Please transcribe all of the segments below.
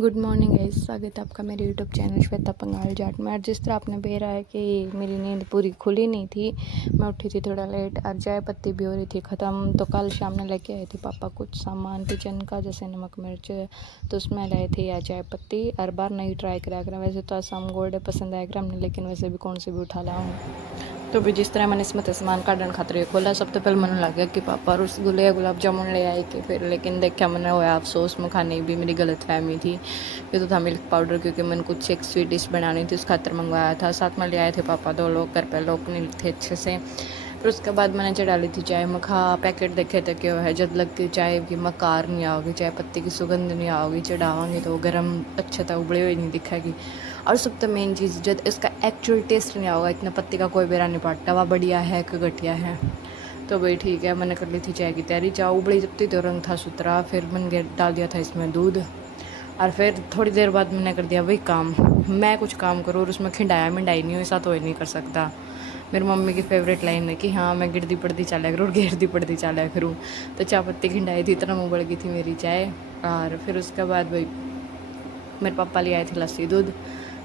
Good morning guys, स्वागत है आपका मेरे यूट्यूब चैनल श्वेता पंगाल जाट में। और जिस तरह आपने बेरा है कि मेरी नींद पूरी खुली नहीं थी, मैं उठी थी थोड़ा लेट और चाय पत्ती भी हो रही थी ख़त्म। तो कल शाम में लेके आई थी पापा कुछ सामान किचन का, जैसे नमक मिर्च, तो उसमें लाए थे या चाय पत्ती। हर बार नहीं ट्राई करा कर, वैसे तो असम गोल्ड पसंद आया कर हमने, लेकिन वैसे भी कौन सी भी उठा ला हूँ। तो भी जिस तरह मैंने इसमें सामान काटन खातर खोला, सब तो पहले मैंने लग गया कि पापा रसगुल्ले या गुलाब जामुन ले आए कि फिर, लेकिन देखा मैंने होया अफसोस में खाने भी मेरी गलत फहमी थी। ये तो था मिल्क पाउडर, क्योंकि मैंने कुछ एक स्वीट डिश बनानी थी, उस खातर मंगवाया था। साथ में ले आए थे पापा 2 लोग, घर पे लोग नहीं थे अच्छे से। फिर उसके बाद मैंने चढ़ा ली थी चाय। मखा पैकेट देखे थे क्यों है, जब लगती चाय की मकार नहीं आओगी, चाय पत्ती की सुगंध नहीं आओगी, चढ़ावांगे तो गर्म अच्छा था उबले हुए नहीं दिखेगी। और सब तो मेन चीज़, जब इसका एक्चुअल टेस्ट नहीं आओगा, इतना पत्ती का कोई बेरा नहीं पाटता, वह बढ़िया है कि घटिया है। तो भाई ठीक है, मैंने कर ली थी चाय की तैयारी। चाय उबली जब थी तो रंग था सुतरा, फिर मैंने डाल दिया था इसमें दूध। और फिर थोड़ी देर बाद मैंने कर दिया वही काम। मैं कुछ काम करूँ और उसमें खिंडाया मिंडाई नहीं हो, ऐसा तो ही नहीं कर सकता। मेरी मम्मी की फेवरेट लाइन है कि हाँ मैं गिरदी पड़ती चाला करूँ और गिरदी पड़ती चाला करूँ। तो चाय पत्ती खिंडाई थी, इतना मुँह बढ़ गई थी मेरी चाय। और फिर उसके बाद भाई मेरे पापा ले आए थे लस्सी दूध।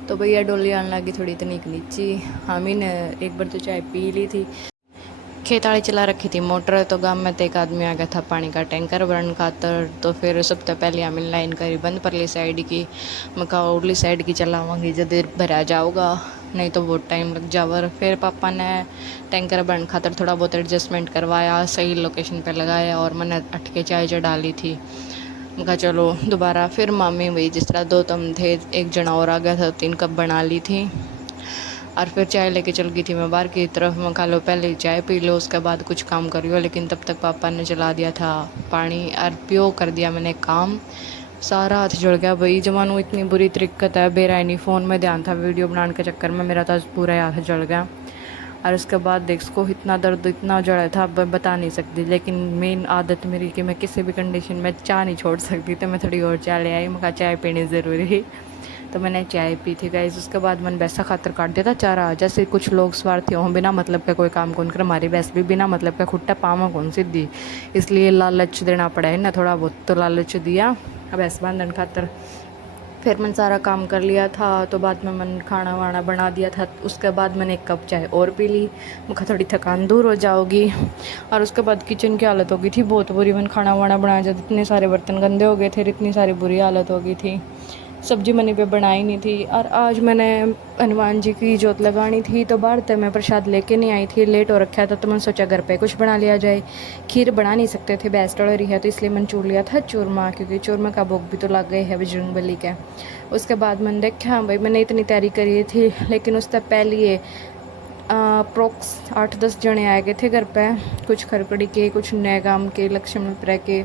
तो भैया डोली आने लगी थोड़ी इतनी नीची। हामी ने एक बार तो चाय पी ली थी। खेत आड़ी चला रखी थी मोटर, तो गांव में तो एक आदमी आ गया था पानी का टैंकर भरने खातर। तो फिर सबसे पहले हमें लाइन करी बंद परली साइड की। मैं कहा उड़ली साइड की चलावांगी, जब देर भरा जाऊगा, नहीं तो बहुत टाइम लग जावर। फिर पापा ने टैंकर भरने खातर थोड़ा बहुत एडजस्टमेंट करवाया, सही लोकेशन पर लगाया और मैंने अटके चाय चढ़ा ली थी। मैं कहा चलो दोबारा। फिर मामी वही जिस तरह 2 तम थे, एक जना और आ गया था, 3 कप बना ली थी। और फिर चाय लेके चल गई थी मैं बाहर की तरफ। मैं खा लो पहले चाय पी लो, उसके बाद कुछ काम करियो। लेकिन तब तक पापा ने चला दिया था पानी और पियो कर दिया मैंने काम। सारा हाथ जल गया भाई, जमानू इतनी बुरी दिक्कत है, बेरा नहीं फ़ोन में ध्यान था, वीडियो बनाने के चक्कर में मेरा तो पूरा हाथ जल गया। और उसके बाद देख इसको इतना दर्द इतना जड़ा था, अब बता नहीं सकती। लेकिन मेन आदत मेरी कि मैं किसी भी कंडीशन में चाय नहीं छोड़ सकती, तो मैं थोड़ी और चाय ले आई। मैं कहा चाय पीनी ज़रूरी है, तो मैंने चाय पी थी गाइस। उसके बाद मैंने वैसा खातर काट दिया था चारा। जैसे कुछ लोग स्वार्थी हों, बिना मतलब का कोई काम कौन कर, हमारी वैसे भी बिना मतलब का खुट्टा पावा कौन सीधी, इसलिए लालच देना पड़ा है ना, थोड़ा बहुत तो लालच दिया अब ऐसे बांधन खातर। फिर मैंने सारा काम कर लिया था, तो बाद में मैंने खाना वाना बना दिया था। उसके बाद मैंने 1 कप चाय और पी ली, मुझे थोड़ी थकान दूर हो जाओगी। और उसके बाद किचन की हालत हो गई थी बहुत बुरी। मैंने खाना वाना बनाया, जब इतने सारे बर्तन गंदे हो गए थे, इतनी सारी बुरी हालत हो गई थी। सब्जी मैंने पे बनाई नहीं थी। और आज मैंने हनुमान जी की जोत लगानी थी, तो बाहर तक मैं प्रसाद लेके नहीं आई थी, लेट हो रखा था। तो मैंने सोचा घर पे कुछ बना लिया जाए। खीर बना नहीं सकते थे, भैंस टड़ रही है, तो इसलिए मैंने चूर लिया था चूरमा, क्योंकि चूरमा का भोग भी तो लग गए है बजरंग बली का। उसके बाद मैंने देखा हाँ भाई मैंने इतनी तैयारी करी थी, लेकिन उससे पहले अप्रोक्स 8-10 जने आए गए थे घर पे। कुछ खरकड़ी के, कुछ नए गांव के, लक्ष्मणपुरा के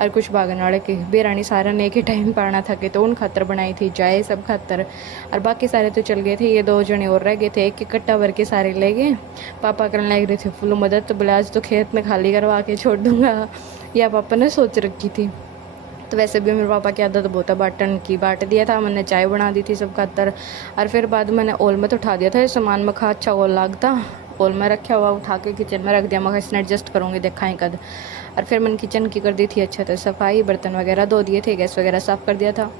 और कुछ बागनाड़े के। बेरानी सारा ने एक ही टाइम पाना था कि तो उन खातर बनाई थी चाय सब खातर। और बाकी सारे तो चल गए थे, ये 2 जने और रह गए थे, एक इकट्ठा भर के सारे ले गए। पापा करने लग रहे थे फुल मदद, तो बोले आज तो खेत में खाली करवा के छोड़ दूँगा, या पापा ने सोच रखी थी। तो वैसे भी मेरे पापा की आदत बहुत है बाटन की, बाट दिया था मैंने, चाय बना दी थी सब खातर। और फिर बाद मैंने ओल में तो उठा दिया था ये सामान, में खा अच्छा ओल लागता, ओल में रखा हुआ उठा के किचन में रख दिया। मैं इसने एडजस्ट करूँगी देखा ही कद। और फिर मैंने किचन की कर दी थी अच्छे से सफाई, बर्तन वगैरह धो दिए थे, गैस वगैरह साफ़ कर दिया था।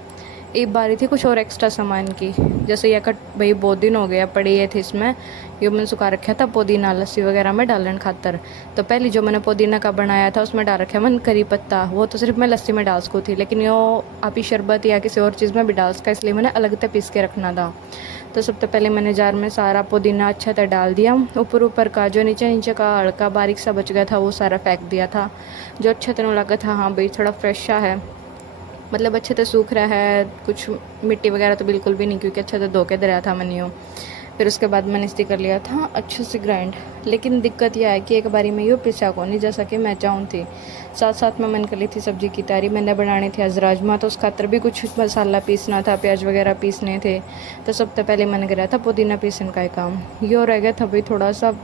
एक बारी थी कुछ और एक्स्ट्रा सामान की, जैसे यह कट भाई बहुत दिन हो गया पड़ी ये थे इसमें, ये मैंने सुखा रखा था पुदीना लस्सी वगैरह में डालने खातर। तो पहले जो मैंने पुदीना का बनाया था उसमें डाल रखा मैंने करी पत्ता, वो तो सिर्फ मैं लस्सी में डाल सकूँ थी, लेकिन यो आप ही शरबत या किसी और चीज़ में भी डाल सका, इसलिए मैंने अलग से पीस के रखना था। तो सबसे पहले मैंने जार में सारा पुदीना अच्छा था डाल दिया, ऊपर ऊपर का जो नीचे नीचे का हल्का बारीक सा बच गया था वो सारा फेंक दिया था। जो अच्छा तरह लगा था हाँ भाई थोड़ा फ्रेश सा है, मतलब अच्छे से सूख रहा है, कुछ मिट्टी वगैरह तो बिल्कुल भी नहीं, क्योंकि अच्छे से धो के दराया था मैंने यूँ। फिर उसके बाद मैंने इस्ती कर लिया था अच्छे से ग्राइंड। लेकिन दिक्कत यह है कि एक बारी में यूँ पिसा को नहीं जैसा कि मैं चाहूँ थी। साथ साथ में मैंने कर ली थी सब्जी की तैयारी, मैंने बनानी थी आज राजमा, तो उस खातर भी कुछ मसाला पीसना था, प्याज वगैरह पीसने थे। तो सबसे पहले मैंने कराया था पुदीना पीसने का काम, यो रह गया था भाई थोड़ा सा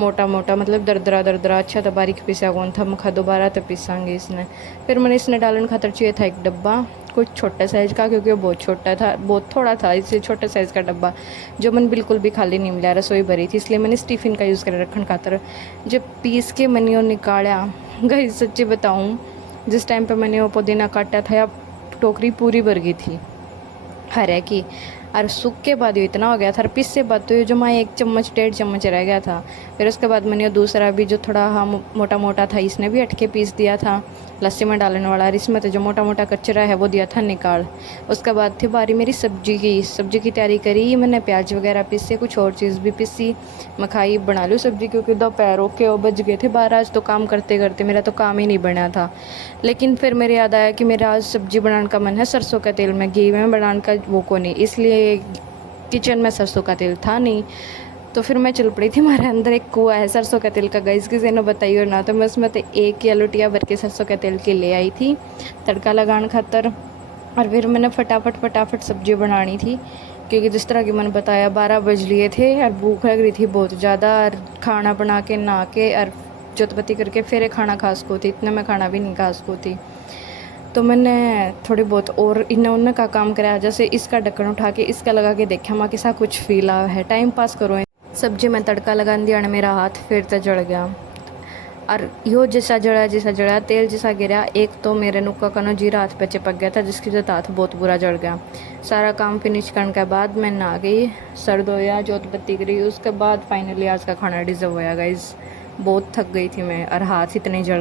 मोटा मोटा, मतलब दरदरा अच्छा था, बारीक पीसा कौन था, मखा दोबारा तो पीसांगे इसने। फिर मैंने इसने डालन खातर चाहिए था 1 डब्बा कुछ छोटा साइज़ का, क्योंकि वो बहुत छोटा था, बहुत थोड़ा था, इसलिए छोटे साइज़ का डब्बा जो मैंने बिल्कुल भी खाली नहीं मिला, रसोई भरी थी, इसलिए मैंने टिफ़िन का यूज़ कर रखने खातर। जब पीस के मैंने वो निकाला गई, सच्ची बताऊँ जिस टाइम पर मैंने वो पुदीना काटा था या टोकरी पूरी भर गई थी हरे की। और सूख के बाद ये इतना हो गया था, और पीस बाद तो ये जो मैं 1 चम्मच 1.5 चम्मच रह गया था। फिर उसके बाद मैंने दूसरा भी जो थोड़ा हाँ मोटा मोटा था, इसने भी हटके पीस दिया था लस्सी में डालने वाला, और इसमें तो जो मोटा मोटा कचरा है वो दिया था निकाल। उसके बाद थी बारी मेरी सब्जी की तैयारी करी मैंने, प्याज वगैरह पीसे, कुछ और चीज़ भी पीसी, मैं खाई बना लूँ सब्जी, क्योंकि दोपहर के वो बज गए थे 12। आज तो काम करते करते मेरा तो काम ही नहीं बना था। लेकिन फिर मेरे याद आया कि मेरा आज सब्जी बनाने का मन है, सरसों का तेल में घी में बनाने का वो को नहीं, इसलिए किचन में सरसों का तेल था नहीं। तो फिर मैं चल पड़ी थी, हमारे अंदर एक कुआं है सरसों का तेल का, गाइस किसी ने बताई हो ना, तो मैं उसमें तो 1 या लोटिया भर के सरसों का तेल के ले आई थी तड़का लगाने खातर। और फिर मैंने फटाफट सब्जी बनानी थी, क्योंकि जिस तरह की मैंने बताया 12 बज लिए थे और भूख लग रही थी बहुत ज़्यादा। और खाना बना के नहा के और जोतपत्ती करके फिर खाना खा सको थी, इतने में खाना भी नहीं खा सको थी। तो मैंने थोड़ी बहुत और इन्होंने का काम कराया, जैसे इसका ढक्कन उठा के इसका लगा के देखा माँ के साथ कुछ फील आ है, टाइम पास करो। सब्जी में तड़का लगा दिया, मेरा हाथ फिर से जड़ गया। और यो जैसा जड़ा तेल जैसा गिरा, एक तो मेरे नुक्का कनो जीरा हाथ पे चिपक गया था, जिसकी वजह से हाथ बहुत बुरा जड़ गया। सारा काम फिनिश करने के बाद मैं नहा गई, सर धोया, जोतबत्ती करी, उसके बाद फाइनली आज का खाना डिजर्व होया गाइज। बहुत थक गई थी मैं और हाथ इतने जड़